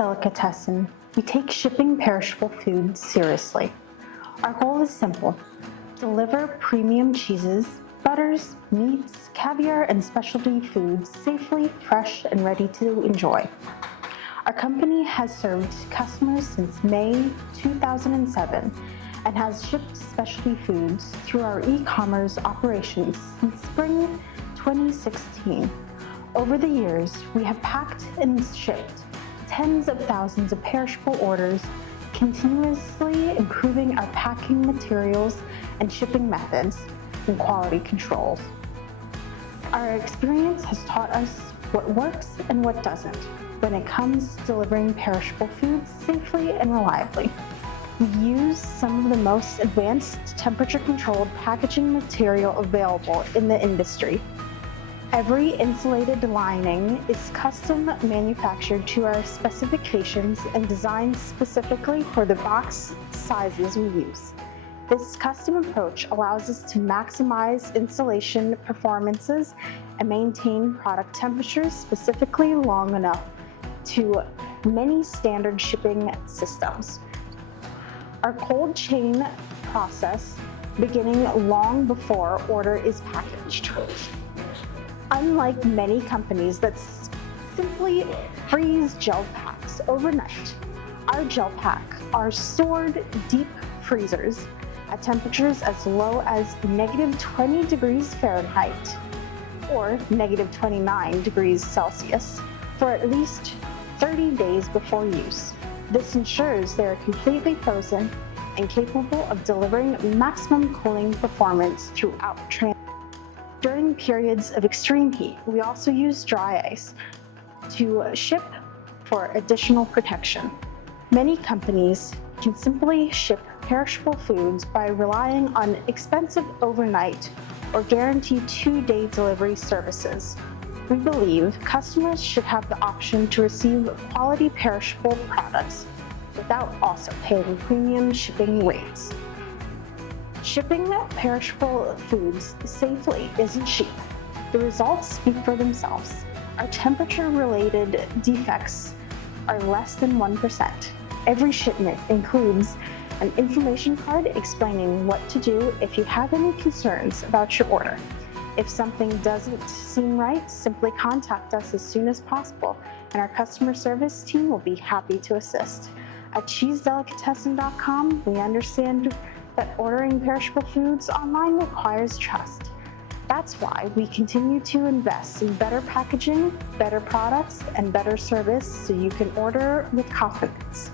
Delicatessen, we take shipping perishable foods seriously. Our goal is simple: deliver premium cheeses, butters, meats, caviar, and specialty foods safely, fresh, and ready to enjoy. Our company has served customers since May 2007 and has shipped specialty foods through our e-commerce operations since spring 2016. Over the years, we have packed and shipped tens of thousands of perishable orders, continuously improving our packing materials and shipping methods and quality controls. Our experience has taught us what works and what doesn't when it comes to delivering perishable foods safely and reliably. We use some of the most advanced temperature-controlled packaging material available in the industry. Every insulated lining is custom manufactured to our specifications and designed specifically for the box sizes we use. This custom approach allows us to maximize insulation performances and maintain product temperatures specifically long enough to many standard shipping systems. Our cold chain process beginning long before order is packaged. Unlike many companies that simply freeze gel packs overnight, our gel pack are stored deep freezers at temperatures as low as -20 degrees Fahrenheit or -29 degrees Celsius for at least 30 days before use. This ensures they are completely frozen and capable of delivering maximum cooling performance throughout transit. During periods of extreme heat, we also use dry ice to ship for additional protection. Many companies can simply ship perishable foods by relying on expensive overnight or guaranteed 2-day delivery services. We believe customers should have the option to receive quality perishable products without also paying premium shipping rates. Shipping perishable foods safely isn't cheap. The results speak for themselves. Our temperature-related defects are less than 1%. Every shipment includes an information card explaining what to do if you have any concerns about your order. If something doesn't seem right, simply contact us as soon as possible, and our customer service team will be happy to assist. At CheeseDelicatessen.com, we understand that ordering perishable foods online requires trust. That's why we continue to invest in better packaging, better products, and better service so you can order with confidence.